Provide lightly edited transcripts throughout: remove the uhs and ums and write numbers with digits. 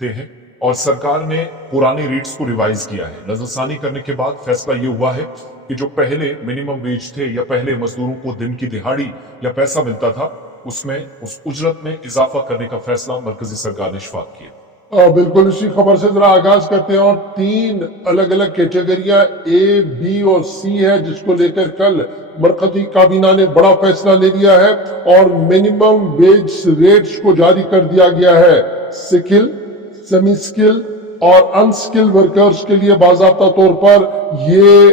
देते हैं और सरकार ने पुराने रेट्स को रिवाइज किया है। नजरसानी करने के बाद फैसला ये हुआ है कि जो पहले मिनिमम वेज थे या पहले मजदूरों को दिन की दिहाड़ी या पैसा मिलता था, उसमें उस उजरत में इजाफा करने का फैसला मरकजी सरकार ने शफाक किया। बिल्कुल इसी खबर से जरा आगाज करते हैं और 3 अलग अलग कैटेगरियां ए, बी और सी है, जिसको लेकर कल मरकजी काबीना ने बड़ा फैसला ले लिया है और मिनिमम वेज रेट्स को जारी कर दिया गया है। स्किल, सेमी स्किल और अनस्किल वर्कर्स के लिए बाज़ाब्ता तौर पर ये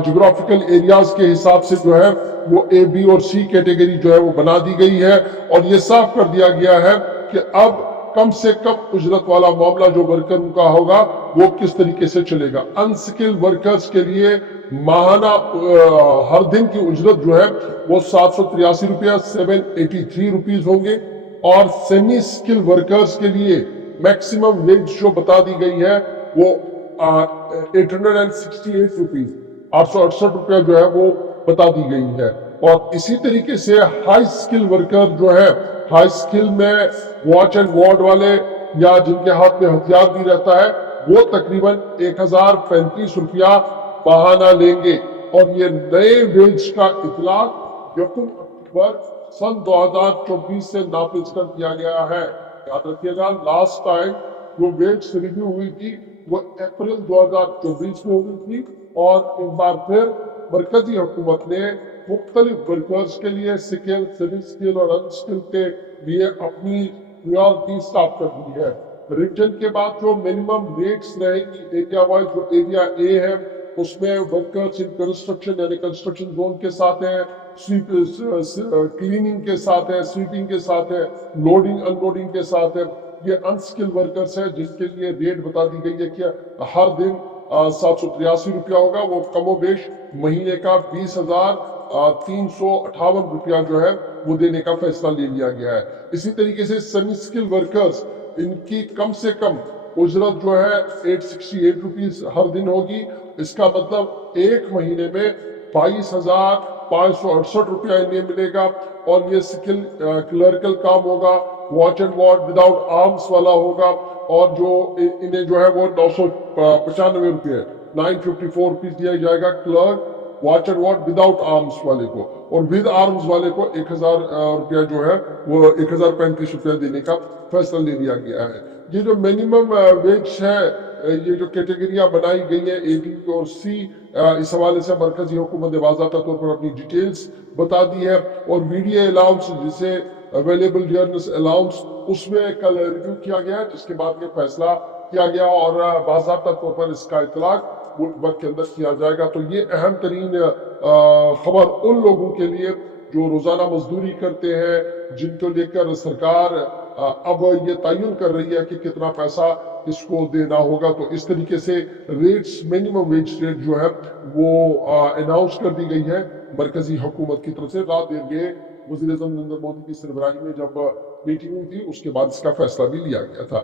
ज्योग्राफिकल एरियाज के हिसाब से जो है वो ए, बी और सी कैटेगरी जो है वो बना दी गई है और ये साफ कर दिया गया है कि अब कम से कम उजरत वाला मामला जो वर्कर का होगा वो किस तरीके से चलेगा। अनस्किल वर्कर्स के लिए माहाना हर दिन की उजरत जो है वो 783 रुपया 783 रुपीज होंगे और सेमी स्किल वर्कर्स के लिए मैक्सिमम वेज जो बता दी गई है वो 868 रुपीज 868 रुपया जो है वो बता दी गई है। और इसी तरीके से हाई स्किल वर्कर जो है, हाई स्किल में वॉच एंड वार्ड वाले या जिनके हाथ में हथियार भी रहता है वो तकरीबन 1035 रुपया बहाना लेंगे और ये नए वेज का इतलाक यकम अक्टूबर सन 2024 से नाफिज कर दिया गया है। याद रखिएगा, लास्ट टाइम जो वेज रिव्यू हुई थी वो अप्रैल 2024 में हुई थी और एक बार फिर मरकजी हुकूमत ने मुख्तलिफ वर्कर्स के लिए स्किल, सेमी स्किल और अनस्किल के लिए अपनी प्रायोरिटी स्टार्ट कर दी है। रीजन के बाद जो मिनिमम रेट्स रहेंगी एरिया वाइज, जो एरिया ए है उसमें वर्कर्स इन कंस्ट्रक्शन यानी कंस्ट्रक्शन जोन के साथ है, क्लीनिंग के साथ है, स्वीपिंग के साथ है, लोडिंग अनलोडिंग के साथ है। ये अनस्किल वर्कर्स है जिनके लिए रेट बता दी गई है कि हर दिन 783 रुपया होगा, वो कमोबेश महीने का 20,358 रुपया जो है वो देने का फैसला ले लिया गया है। इसी तरीके से सेमी स्किल वर्कर्स, इनकी कम से कम उजरत जो है 868 रुपीज हर दिन होगी। इसका मतलब एक महीने में 22,568 रुपया इन्हें मिलेगा और ये स्किल क्लर्कल काम होगा, watch and ward without arms वाला होगा और जो इन्हें जो है वो 995 रुपये 954 रुपीज दिया जाएगा clerk, watch and ward without arms वाले को, और विद आर्म्स वाले को 1000 रुपया जो है वो 1035 रुपया देने का फैसला ले लिया गया है। ये जो मिनिमम वेज है, ये जो कैटेगरियां बनाई गई है ए, बी और सी, इस हवाले से मरकजी हुकूमत ने बाज़ाब्ता तौर पर अपनी डिटेल्स बता दी है और वीडियो अलाउंस जिसे अवेलेबल डियरनेस अलाउंस उसमें कल रिव्यू किया गया है, जिसके बाद ये फैसला किया गया और बाज़ाब्ता तौर पर इसका इतलाक वक्त के अंदर किया जाएगा। तो ये अहम तरीन खबर उन लोगों के लिए जो रोजाना मजदूरी करते हैं, जिनको लेकर सरकार अब ये तयन कर रही है कि कितना पैसा इसको देना होगा। तो इस तरीके से रेट्स, मिनिमम वेज रेट जो है वो अनाउंस कर दी गई है मरकजी हुकूमत की तरफ से। रात देर गए वज़ीर-ए-आज़म नरेंद्र मोदी की सरबराही में जब मीटिंग हुई थी उसके बाद इसका फैसला भी लिया गया था।